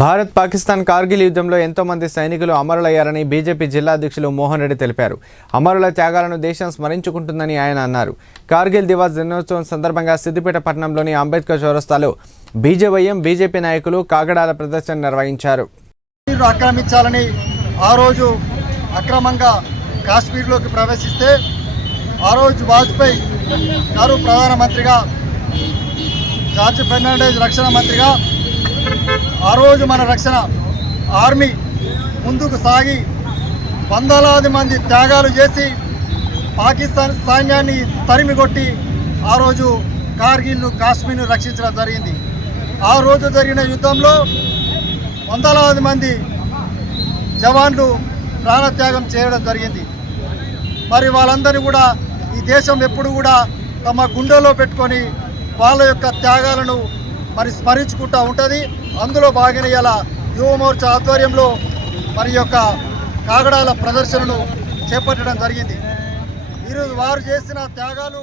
భారత్ పాకిస్తాన్ కార్గిల్ యుద్ధంలో ఎంతో మంది సైనికులు అమరులయ్యారని బీజేపీ జిల్లా అధ్యక్షులు మోహన్ రెడ్డి తెలిపారు. అమరుల త్యాగాలను దేశం స్మరించుకుంటుందని ఆయన అన్నారు. కార్గిల్ దివాస్ దినోత్సవం సందర్భంగా సిద్దిపేట పట్టణంలోని అంబేద్కర్ చౌరస్తాలో బీజేవైఎం బీజేపీ నాయకులు కాగడాల ప్రదర్శన నిర్వహించారు. ఆక్రమించాలని ఆ రోజు అక్రమంగా కాశ్మీర్లోకి ప్రవేశిస్తే ఆ రోజు వాజ్పేయి గారు ప్రధానమంత్రిగా జార్జ్ ఫెర్నాండేజ్ రక్షణ మంత్రిగా ఆ రోజు మన రక్షణ ఆర్మీ ముందుకు సాగి వందలాది మంది త్యాగాలు చేసి పాకిస్తాన్ సైన్యాన్ని తరిమి కొట్టి ఆ రోజు కార్గిల్ను కాశ్మీర్ను రక్షించడం జరిగింది. ఆ రోజు జరిగిన యుద్ధంలో వందలాది మంది జవాన్లు ప్రాణత్యాగం చేయడం జరిగింది. మరి వాళ్ళందరినీ కూడా ఈ దేశం ఎప్పుడు కూడా తమ గుండెలో పెట్టుకొని వాళ్ళ యొక్క త్యాగాలను మరి స్మరించుకుంటూ ఉంటుంది. అందులో భాగంగా ఇలా ఆధ్వర్యంలో మరి యొక్క కాగడాల ప్రదర్శనను చేపట్టడం జరిగింది. ఈరోజు వారు చేసిన త్యాగాలు